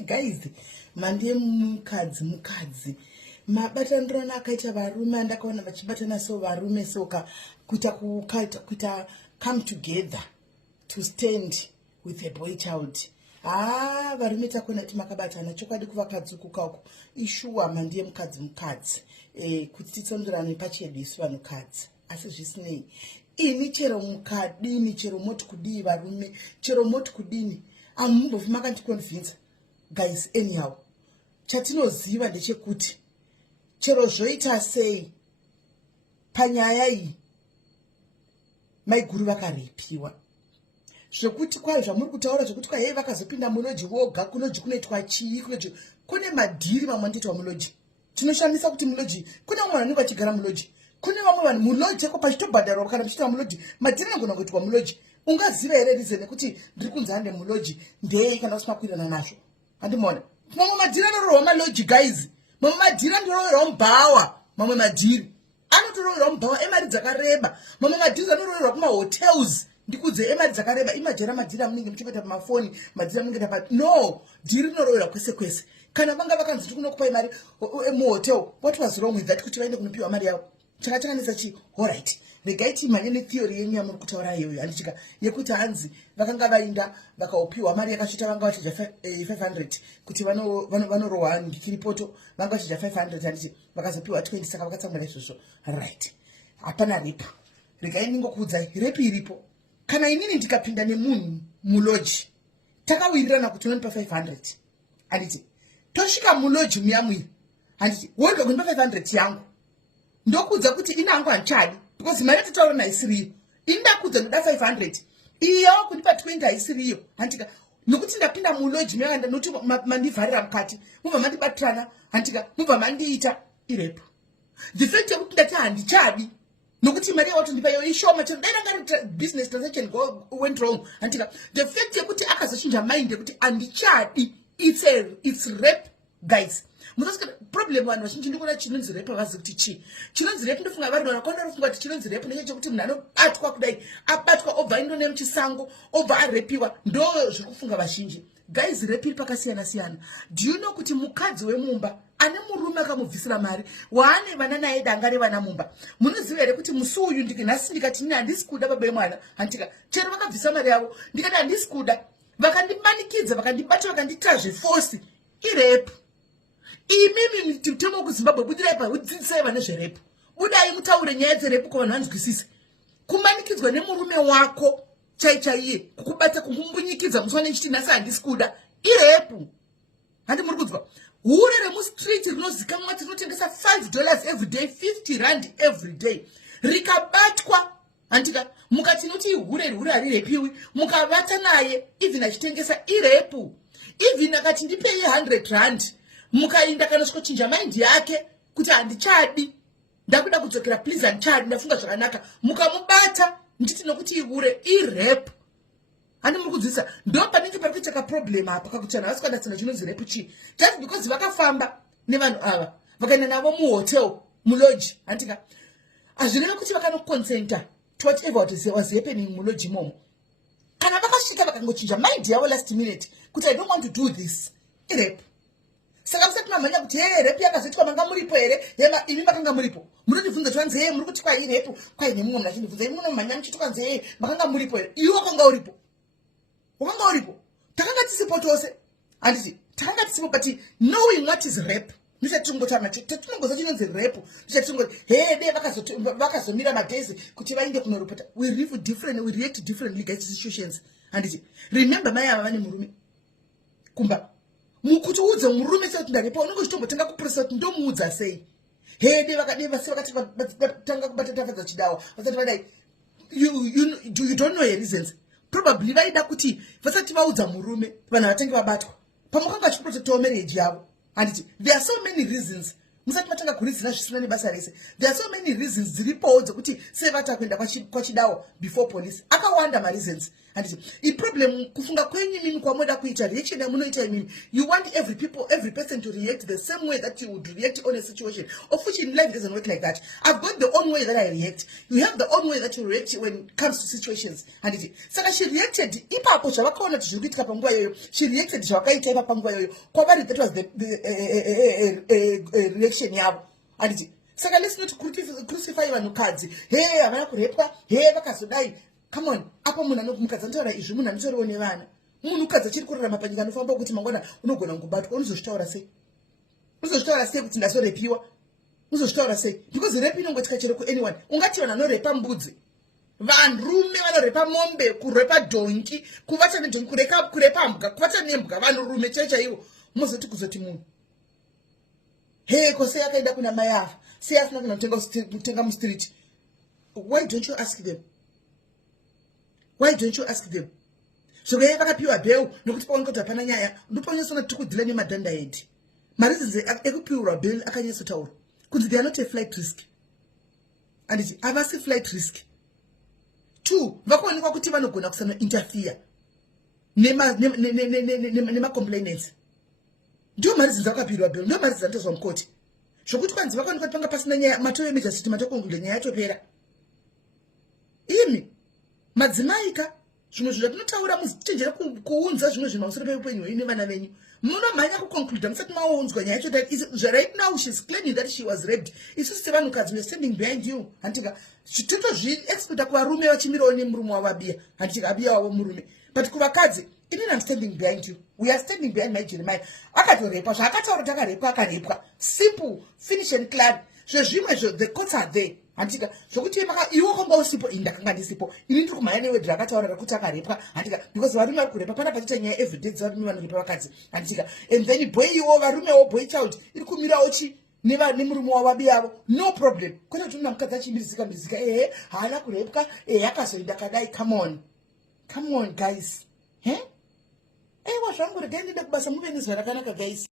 guys, mande mukadzi mabatanirana akaita varume andakaona vachibatana so varume soka kuita come together to stand with a boy child. Varume takona kuti makabatana chokwadi kuvakadzi kukauko ishuwa mande mukadzi kuti titsonderane pachedu isu vanhukadzi. Asi zvisinei ini chero mukadini chero moti kudii varume chero moti kudini amumbofi makandiconvince guys. Anyhow chatinoziva ndechekuti chero zvoita sei panyaya iyi maiguru vakarepiwa zvekuti kwai zvamuri kutaura zvekuti kwai vakazopinda muloji voga kuloji kunoitwa chii kuloji kune madhiri vamwe anoitwa muloji. Tinoshamisa kuti muloji kune vamwe vanenge vachigara muloji, kune vamwe vanhu muloji eko pachitobhadharwa kana muchiitwa muloji madhiri anogona kuitwa muloji. Ungaziva here rizene kuti ndiri kunzi ande muloji ndei kana usina kuirana nazvo. Handimona mamwe madhiri anorohwa maloji guys, mamwe madhiri anorohwa mubhawa, mamwe madhiri anotorohwa mubhawa emari dzakareba, mamwe madhiri anorohwa kumahotels ndikudze emari dzakareba. Imajera madhiri amunenge muchipeta pamafoni, madhiri amunenge tapa no dhiri rinorohwa kwese kwese. Kana vanga vakanzi tiri kunokupai mari muhotel, what was wrong with that kuti vaende kunopiwa mari yavo? Chakachakanisa chi? Alright, regai timhanye netheory yenyu yamuri kutaura iyoyo handichika yekuti hanzi vakanga vainda vakaupiwa mari yakasvita vanga vachidya 500 kuti vanorohwa ndikiripoto vanga vachidya 500 handiti vakazopiwa 20 saka vakatsamura izvozvo. Right, hapana repo. Regai ningokuudzai repo iripo. Kana inini ndikapinda nemunhu muloji takawirirana kuti unonipa 500 handiti tosvika muloji muyamwiri handiti wondoga kunipa 500 yangu ndokudza kuti inangu handichadi because mari yatataura haisiriyo. Ini ndakudza ndoda 500 iyo kundipa 20 haisiriyo handika nokuti ndapinda muloji muyanga noti mandivharira mukati mubva mandibatirana handika mubva mandiita irepo. The fact yekuti ndati handichadi nokuti mari yawatondipa iyo ishoma chero dai ranga business transaction went wrong handika the fact yekuti akazochinja mind yekuti handichadi it's rape guys. Musasika problem vanhu vazhinji ndikuona chinonzi rape avazi kuti chi chinonzi rape ndofunga vari vakaona rofunga kuti chinonzi rape ndechekuti munhu anobatwa kudai abatwa obva indo nemuchisango obva arepiwa ndo zvikufunga vazhinji guys. Rape iri pakasiyana siyana. Do you know kuti mukadzi wemumba ane murume akamubvisira mari waane vana naye danga revana mumba munoziva here kuti musi uyu nhasi ndikati ini handisi kuda baba vemwana handika chero vakabvisa mari yavo ndikati handisi kuda vakandimanikidza vakandibata vakandita zvefosi irepu. Imimi mtemo kuZimbabwe budirai pa udzidzisai vana zverepu. Budai mutaure nyaya dzerepu kwa vanhu vanzwisise. Kumanikidzwa nemurume wako chaiye kukubata kumbunyikidza muswane chiti nhasi handisi kuda irepu. Handi muri kudzwa hure remustreet rinozikamwa kuti rinotengesa $5 every day, 50 rand every day rikabatwa handika mukati noti hure harirepiwi mukavata naye even achitengesa irepu. Even akati ndipei 100 rand mukainda kana svichinja mind yake kuti handichadi ndakuda kudzokera please handichadi ndafunga zvakanaka mukamubata nditi nokuti ihure irep. Handi muri kudzidzisa ndo panenge pari kuita problem apa kakuti vanhu vasikadatsina chinonzi rep chi just because vakafamba nevanhu ava vakaenda navo muhotel muloji handika hazvireva kuti vakanokonsenta to whatever was happening muloji imomo. Kana vakasvika vakangochinja mind yavo last minute kuti I don't want to do this irep. Saka musati mamhanya kuti repu yakazoitwa manga muripo here imi makanga muripo munondibvunza tiwanzi muri kuti kwai repu kwai nemumwe munhu achindibvunza imi munomhanya muchiti kwanzi makanga muripo here iwe wakanga uripo takanga tisipo tose handiti takanga tisipo but knowing what is rep ndichatingotama tatinongoza chinonzi repu ndichatingoti dei vakazomira magezi kuti vainde kunoripota. We live different, we react differently guys situations handiti. Remember mai ava vane murume kumba mukuti udze murume sekuti ndarepa unenge uchitombotenga kupresa kuti ndomuudza sei hede vakadeva sei vakati vatanga kubata tafadza chidawa vasati vadai you don't know your reasons. Probably vaida kuti vasati vaudza murume vanhu vatange vabatwa pamukanga achiprotectawo marriage yavo handiti. There are so many reasons musati matanga kurizina zvisina nebasa rese. There are so many reasons dziripowo dzekuti sei vata kuenda kwachidawa before police akawanda mareasons handiti iproblem kufunga kwenyu mimi kwamoda kuita reaction yamunoita imimi. You want every person to react the same way that you would react on a situation, of which in life it doesn't work like that. I've got the own way that I react. You have the own way that you react when it comes to situations. Handiti saka she reacted ipapo zvavakaona kuti zviri kuitika panguva iyoyo. She reacted zvavakaita ipa panguva iyoyo. Kwavari that was the reaction yavo. Handiti saka let's not crucify vanhukadzi. Hey, havana kurepwa. Hey, vakazodai. Come on, apa munhu anokumukadzi anotaura izvi munhu anotoriwo nevana. Munhukadzi achiri kurarama panyika anofamba kuti mangwana unogona kubatwa. Unozozvitaura sei? Unozozvitaura sei kuti ndazorepiwa? Unozozvitaura sei? Because rape inongoitika chero kuanyone. Ungati vanhu vanorepa mbudzi, vanhurume vanorepa mombe, kurepa donki, kuvata nedonki, kurepa mbwa, kuvata nembwa, vanhurume chaivo. Muzoti kuzoti munhu. Hey, kose yakaenda kuna mai afa. Sei asina kana kutenga mustreet. Why don't you ask them? Why don't you ask them? So they vakapiwa bail nokuti paoneka kuti hapana nyaya, ndoponyesona tikudhila nemadhanda edi. Mareasons ekupiwa bail akanyasotaura kuti they are not a flight risk. And it havasi flight risk. 2, vakaonekwa kuti vanogona kusana interfere nema complainants. Ndio mareasons vakapiwa bail, ndio mareasons antozwa mukoti. Zvokuti kwanzi vakaonekwa kuti panga pasina nyaya, matoro emergency matokongule nyaya yatopera. Imi madzimaika zvimwe zvinhu zvinotaura muzichenjera kuunza zvimwe zvinhu pamusoro peupenyu hwenyu nevana venyu. Munomhanya kuconclude musati maunzwa nyaya yacho that right now she's claiming that she was raped. Isusu sevanhukadzi we're standing behind you. Handika totozviexpecta kuvarume vachimirawo nemurume wavabiya. Handika abiya wavo murume. But kuvakadzi, inini I'm standing behind you. We are standing behind my Jeremiah. Akatorepwa zvaakataura kuti akarepwa akarepwa. Simple, finish and clear. Zvezvimwe the courts are there. Handika zvokuti iwo kwanga usipo indakanga ndisipo. Ini ndiri kumhanya newedhi rakataura kuti akarepwa. Handika because varume vari kurepa pana pachiita nyaya evidence varume vanorepa vakadzi. Handika and then boy iwo varumewo boy child iri kumirawo chi nemurume wavabi yavo. No problem. Kwete kuti mukadzi achimirizika haana kurepwa akazoenda kadai. Come on guys. Aiwa zvangu regai ndida kubasa muve nezva rakanaka guys.